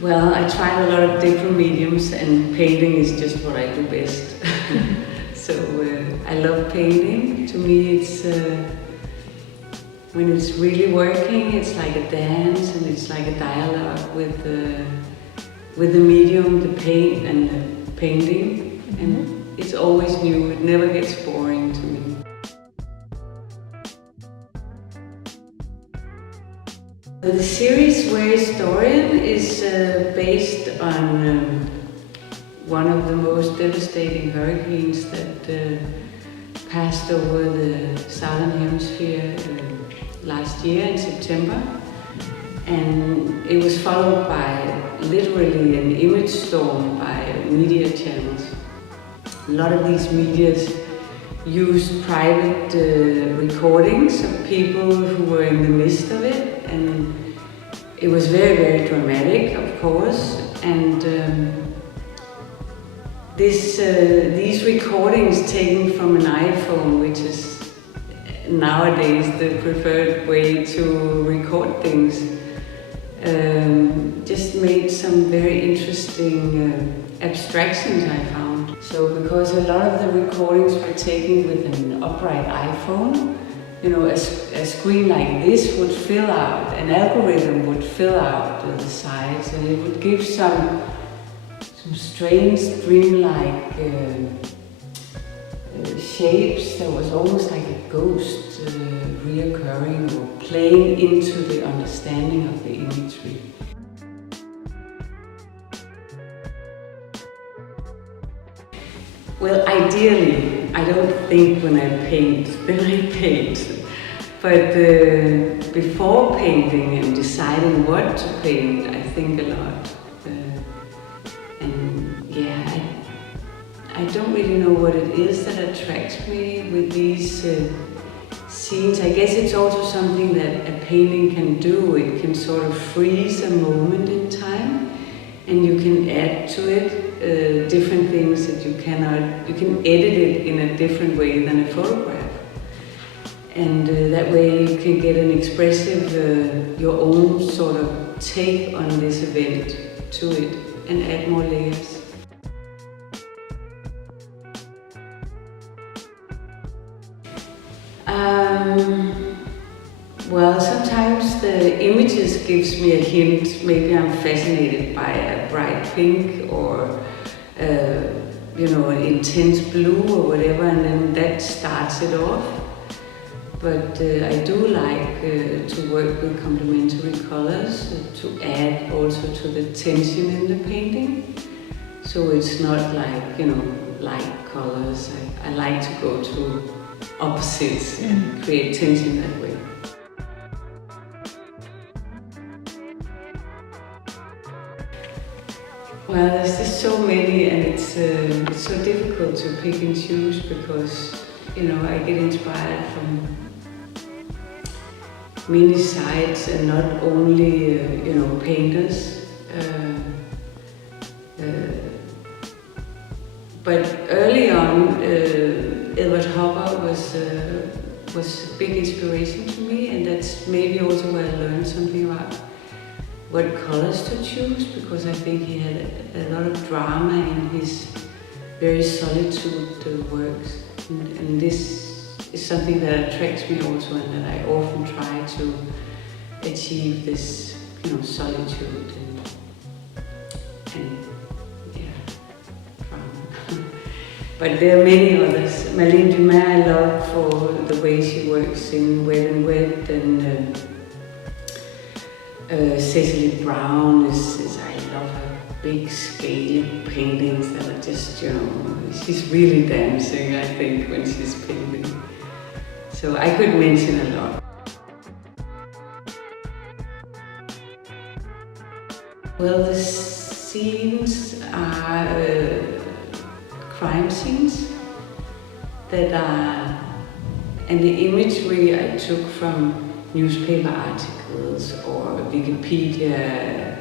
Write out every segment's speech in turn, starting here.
Well, I tried a lot of different mediums, and painting is just what I do best. So I love painting. To me, it's when it's really working, it's like a dance, and it's like a dialogue with the medium, the paint, and the painting. And it's always new. It never gets boring to me. The series Where's Dorian is based on one of the most devastating hurricanes that passed over the southern hemisphere last year in September. And it was followed by literally an image storm by media channels. A lot of these medias used private recordings of people who were in the midst of it, and it was very, very dramatic, of course. And these recordings taken from an iPhone, which is nowadays the preferred way to record things, just made some very interesting abstractions, I found. So because a lot of the recordings were taken with an upright iPhone, you know, a screen like this would fill out, an algorithm would fill out the sides, and it would give some strange dreamlike shapes that was almost like a ghost reoccurring or playing into the understanding of the imagery. Well, ideally, I don't think when I paint, then I paint. But before painting and deciding what to paint, I think a lot. And yeah, I don't really know what it is that attracts me with these scenes. I guess it's also something that a painting can do. It can sort of freeze a moment in time, and you can add to it different things that you can edit it in a different way than a photograph. And that way you can get an expressive, your own sort of take on this event to it and add more layers. Well, sometimes the images gives me a hint. Maybe I'm fascinated by a bright pink or you know, an intense blue or whatever, and then that starts it off. But I do like to work with complementary colors to add also to the tension in the painting. So it's not like, you know, light colors. I like to go to opposites and create tension that way. Well, there's just so many, and it's so difficult to pick and choose because, you know, I get inspired from many sides and not only, you know, painters. But early on, Edward Hopper was a big inspiration to me, and that's maybe also where I learned something about what colors to choose, because I think he had a lot of drama in his very solitude works, and this is something that attracts me also, and that I often try to achieve this, you know, solitude and yeah, drama. But there are many others. Marlene Dumas I love for the way she works in Wet and Wet, and Cecily Brown is I love her big scale paintings that are just, you know, she's really dancing, I think, when she's painting. So I could mention a lot. Well, the scenes are crime scenes that are, and the imagery I took from newspaper articles or Wikipedia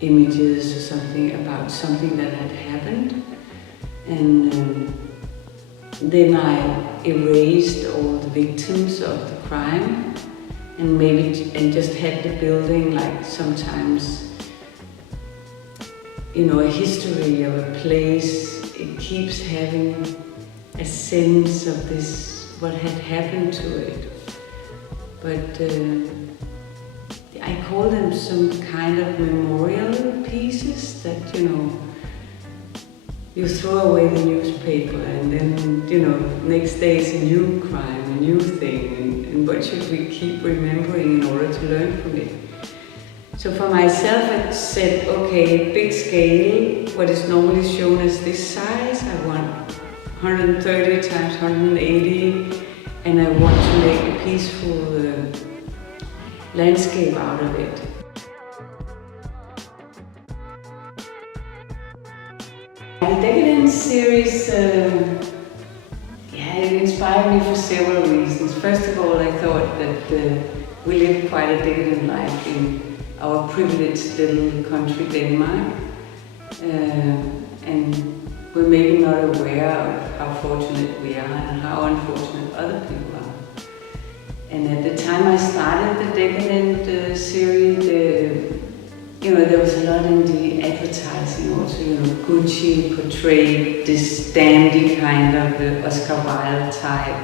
images or something about something that had happened, and then I erased all the victims of the crime and just had the building like sometimes a history of a place. It keeps having a sense of this, what had happened to it. But I call them some kind of memorial pieces that, you throw away the newspaper and then, next day it's a new crime, a new thing, and what should we keep remembering in order to learn from it? So for myself, I said, okay, big scale, what is normally shown as this size, I want 130 times 180, and I want to make a peaceful landscape out of it. The Decadence series, it inspired me for several reasons. First of all, I thought that we lived quite a decadent life in our privileged little country, Denmark, and we're maybe not aware of how fortunate we are and how unfortunate other people are. And at the time I started the Decadent series, there was a lot in the advertising also, Gucci portrayed this dandy kind of Oscar Wilde type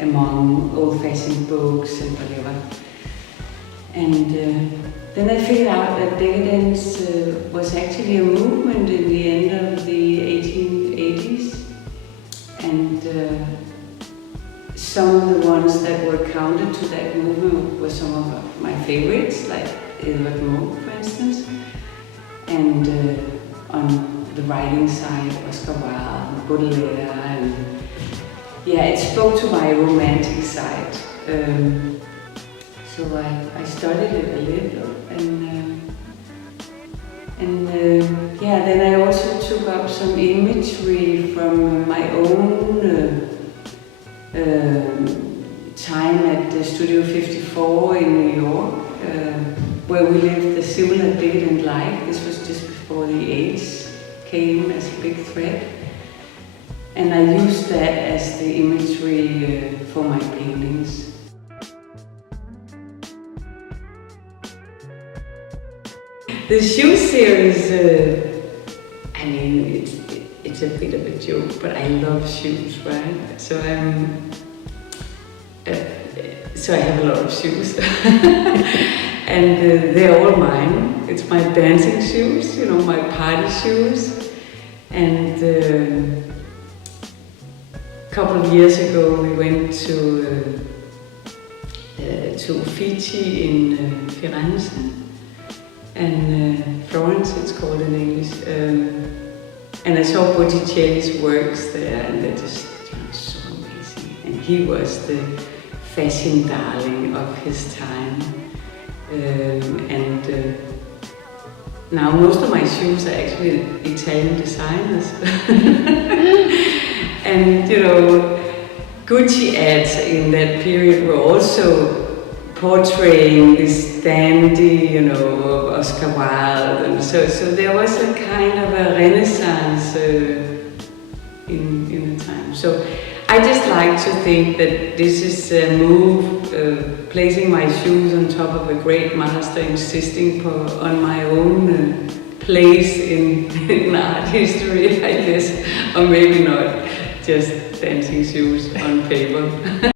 among old-fashioned books and whatever. And then I figured out that decadence was actually a movement in the end of the 1880s, and some of the ones that were counted to that movement were some of my favorites, like Edvard Munch, for instance, and on the writing side, Oscar Wilde, Baudelaire, and it spoke to my romantic side. So I studied it a little, and then I also took up some imagery from my own time at the Studio 54 in New York, where we lived a similar decadent life. This was just before the AIDS came as a big threat, and I used that as the imagery for my paintings. The shoe series, it's a bit of a joke, but I love shoes, right? So I have a lot of shoes, and they're all mine. It's my dancing shoes, my party shoes, and a couple of years ago we went to Fiji in Firenze. And Florence, it's called in English. And I saw Botticelli's works there, and they're just so amazing. And he was the fashion darling of his time. Now most of my shoes are actually Italian designers. And Gucci ads in that period were also portraying this dandy, of Oscar Wilde, and so there was a kind of a renaissance in the time. So I just like to think that this is a move, placing my shoes on top of a great master, insisting on my own place in art history, I guess, or maybe not, just dancing shoes on paper.